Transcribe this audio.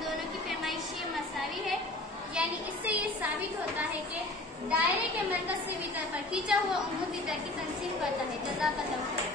दोनों की पैमाइशी मसावी है, यानी इससे ये साबित होता है कि दायरे के मरकज से भीतर पर खींचा हुआ उम्मूदी की तनसीब करता है। जज़ाकल्लाह।